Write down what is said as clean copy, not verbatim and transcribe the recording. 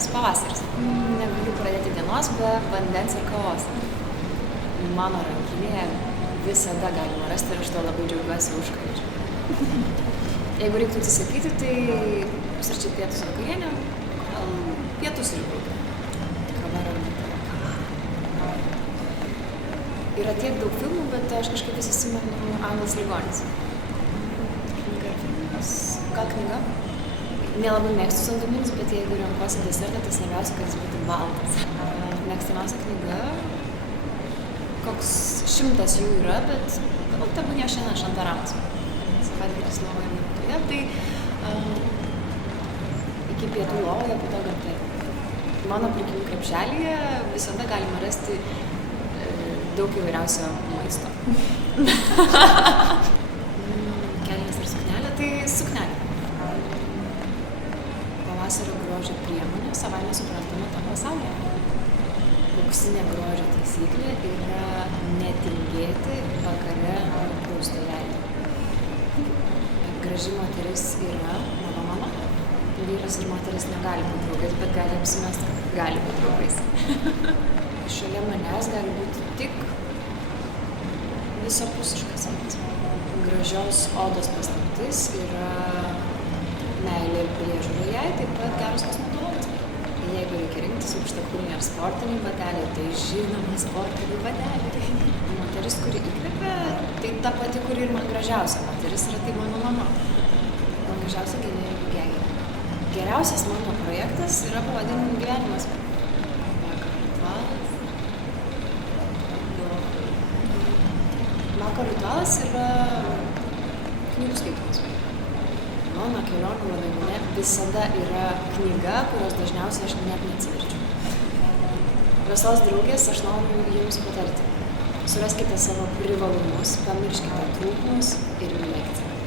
nes pavasaris. Negaliu pradėti dienos be vandens ir kavos. Mano rankinėje visada galima rasti ir aš to labai džiaugiuosi užkandžiu. Jeigu reiktų atsisakyti, tai pusryčiai pietus vakarienė, gal pietus ir būtų. Kava ar arbata. Yra tiek daug filmų, bet aš kažkaip vis atsimenu Anglas ligonis. Knyga ir filmas. Gal knyga? Nelabai mėgstu saldumynus, bet jeigu renkuosi desertą, tai svarbiausia, kad jis būtų baltas. Mėgstamiausia knyga. Koks 100 jų yra, bet gal tebūnie šiandien Šantaramas. Savaitgalis lovoje naktoje, tai iki pietų lovoje, po to gamtai. Mano pirkinių krepšelyje visada galima rasti daug įvairiausio maisto. Kelnės ar suknelė, tai suknelė. Pavasario grožio priemonė savaime suprantama tam pasaulyje. Auksinė grožio taisyklė yra netingėti vakare praustuvelyje. Graži moteris yra mano mama. Vyras ir moteris negali būti draugais, bet gali apsimesti, kad gali būti draugais. Šalia manęs gali būti tik visapusiškas savas. Gražios odos paslaptis yra meilė ir priežiūra jai, taip pat geras kosmetologas. Jeigu reikia rinktis aukštakulniai ar sportiniai bateliai, tai žinoma sportiniai bateliai. Moteris, kuri įkvepia, tai ta pati, kuri ir man gražiausia moteris yra, tai mano mama. Man gražiausia genė ir gėgė. Geriausias mano projektas yra pavadinimu gyvenimas. Vakar ritualas yra knygų skaitymas. Mano kelionių lagamine visada yra knyga, kurios dažniausiai aš net neatsiverčiu. Visos draugės aš noriu jums patarti. Suraskite savo privalumus, pamirškite trūkumus ir mylėkite.